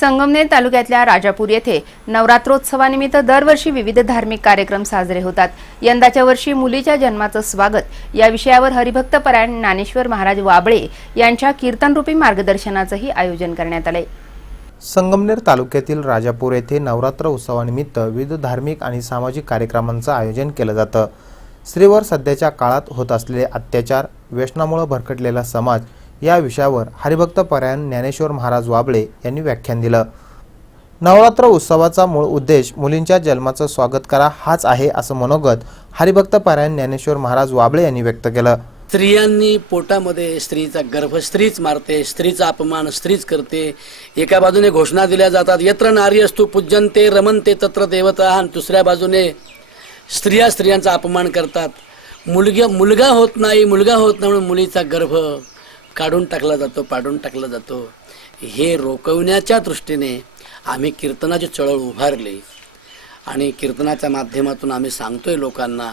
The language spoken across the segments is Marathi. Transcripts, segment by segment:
संगमनेर तालुक्यातल्या राजापूर येथे नवरात्रोत्सवानिमित्त दरवर्षी विविध धार्मिक कार्यक्रम साजरे होतात। यंदाच्या वर्षी मुलीच्या जन्माचं स्वागत या विषयावर हरिभक्त परायण ज्ञानेश्वर महाराज वाबळे यांच्या कीर्तनरूपी मार्गदर्शनाचंही आयोजन करण्यात आलंय। संगमनेर तालुक्यातील राजापूर येथे नवरात्र उत्सवानिमित्त विविध धार्मिक आणि सामाजिक कार्यक्रमांचं आयोजन केलं जातं। स्त्रीवर सध्याच्या काळात होत असलेले अत्याचार, व्यसनामुळे भरकटलेला समाज या विषयावर हरिभक्त परायण ज्ञानेश्वर महाराज वाबळे यांनी व्याख्यान दिलं। नवरात्र उत्सवाचा मूळ उद्देश मुलींच्या जन्माचं स्वागत करा हाच आहे असं मनोगत हरिभक्त परायण ज्ञानेश्वर महाराज वाबळे यांनी व्यक्त केलं। स्त्रियांनी पोटामध्ये स्त्रीचा गर्भ स्त्रीच मारते, स्त्रीचा अपमान स्त्रीच करते। एका बाजूने घोषणा दिल्या जातात यत्र नार्यस्तु पूज्यन्ते रमन्ते तत्र देवता, आणि दुसऱ्या बाजूने स्त्रियांचा अपमान करतात। मुलगा होत नाही म्हणून मुलीचा गर्भ काढून टाकला जातो, पाडून टाकला जातो। हे रोखवण्याच्या दृष्टीने आम्ही कीर्तनाची चळवळ उभारली आणि कीर्तनाच्या माध्यमातून आम्ही सांगतोय लोकांना,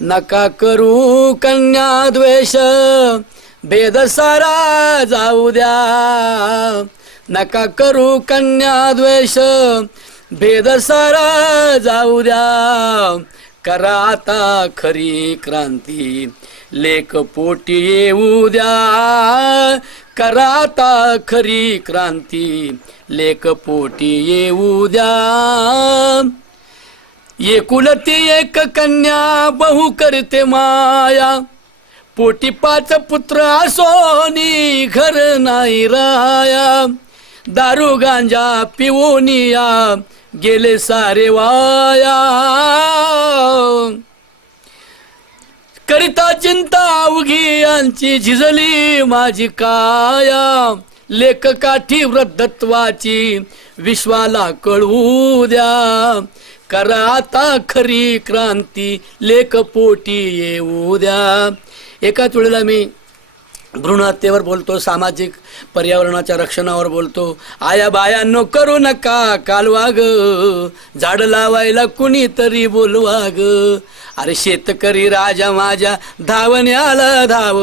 नका करू कन्या द्वेष, भेद सारा जाऊ द्या। नका करू कन्या द्वेष, भेद सारा जाऊ द्या। करा आता खरी क्रांती, लेक पोटी येऊ द्या। करा आता खरी क्रांती, लेक पोटी येऊ द्या। एकुलती एक कन्या बहु करते माया, पोटी 5 पुत्र असोनी घर नाही राया। दारू गांजा पिऊनिया गेले सारे वाया। करिता चिंता उगी यांची झिजली माझी काया। लेख काठी वृद्धत्वाची विश्वाला कळवू द्या। करा आता खरी क्रांती, लेख पोटी येऊ द्या। एकाच वेळेला मी भ्रूण हत्येवर बोलतो, सामाजिक पर्यावरणाच्या रक्षणावर बोलतो। आया बायांनो करू नका कालवा ग, झाड लावायला कुणीतरी बोलवा ग। अरे शेतकरी राजा माझ्या धावण्याला धाव,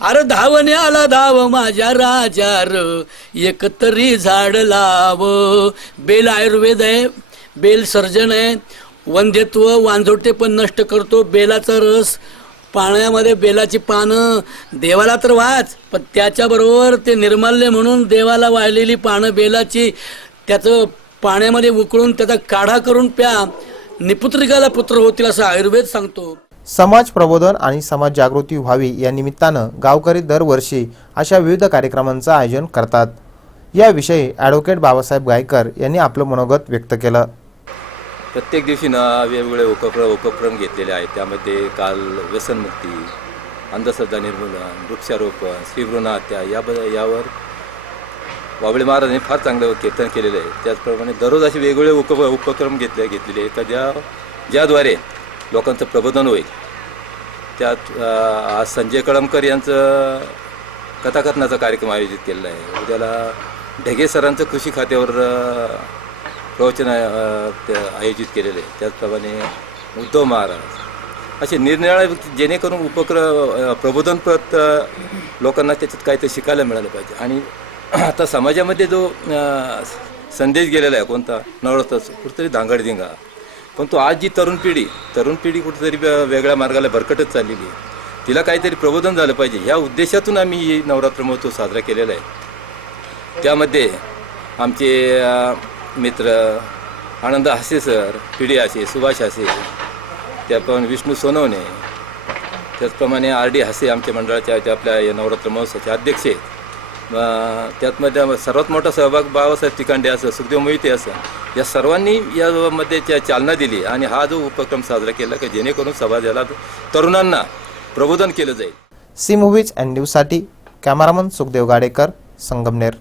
अरे धावण्याला धाव माझ्या राजा र, एक तरी झाड लाव। बेल आयुर्वेद आहे, बेल सर्जन आहे, वंध्यत्व वांझोटे पण नष्ट करतो। बेलाचा रस पाण्यामध्ये, बेलाची पानं देवाला तर वाच, पण त्याच्याबरोबर ते निर्माल्य म्हणून देवाला वाळलेली पानं बेलाची त्याचं पाण्यामध्ये उकळून त्याचा काढा करून प्या, निपुत्रिकाला पुत्र होतील असं आयुर्वेद सांगतो। समाज प्रबोधन आणि समाज जागृती व्हावी या निमित्तानं गावकरी दरवर्षी अशा विविध कार्यक्रमांचं आयोजन करतात। याविषयी ॲडव्होकेट बाबासाहेब गायकर यांनी आपलं मनोगत व्यक्त केलं। प्रत्येक दिवशी वेगवेगळे उपक्रम घेतलेले आहेत। त्यामध्ये काल व्यसनमुक्ती, अंधश्रद्धा निर्मूलन, वृक्षारोपण, श्रीभ्रूण हत्या यावर वाबळे महाराजांनी फार चांगलं कीर्तन केलेलं आहे। त्याचप्रमाणे दररोज असे वेगवेगळे उपक्रम घेतलेले आहेत ज्याद्वारे लोकांचं प्रबोधन होईल। त्यात आज संजय कळमकर यांचं कथाकथनाचा कार्यक्रम आयोजित केलेला आहे। उद्याला ढगे सरांचं कृषी खात्यावर प्रवचन आयोजित केलेले आहे। त्याचप्रमाणे उद्धव महाराज असे निरनिराळे जेणेकरून प्रबोधनप्रत लोकांना त्याच्यात काहीतरी शिकायला मिळालं पाहिजे। आणि आता समाजामध्ये जो संदेश गेलेला आहे कोणता, नवरात्राचा कुठेतरी धांगडधिंगा, पण तो आज जी तरुण पिढी कुठेतरी वेगळ्या मार्गाला भरकटत चाललेली आहे, तिला काहीतरी प्रबोधन झालं पाहिजे ह्या उद्देशातून आम्ही नवरात्र महोत्सव साजरा केलेला आहे। त्यामध्ये आमचे मित्र आनंद हासे सर, पीडी हासे, सुभाष हासे, त्याप्रमाणे विष्णू सोनवणे, त्याचप्रमाणे RD हासे आमच्या मंडळाच्या आपल्या या नवरात्र महोत्सवाचे अध्यक्ष आहेत। त्यातमध्ये सर्वात मोठा सहभाग बाबासाहेब तिकांडे असं, सुखदेव मोहिते असं, या सर्वांनी यामध्ये चालना दिली आणि हा जो उपक्रम साजरा केला की जेणेकरून समाजाला तरुणांना प्रबोधन केलं जाईल। सी मूव्हीज अँड न्यूजसाठी कॅमेरामन सुखदेव गाडेकर, संगमनेर।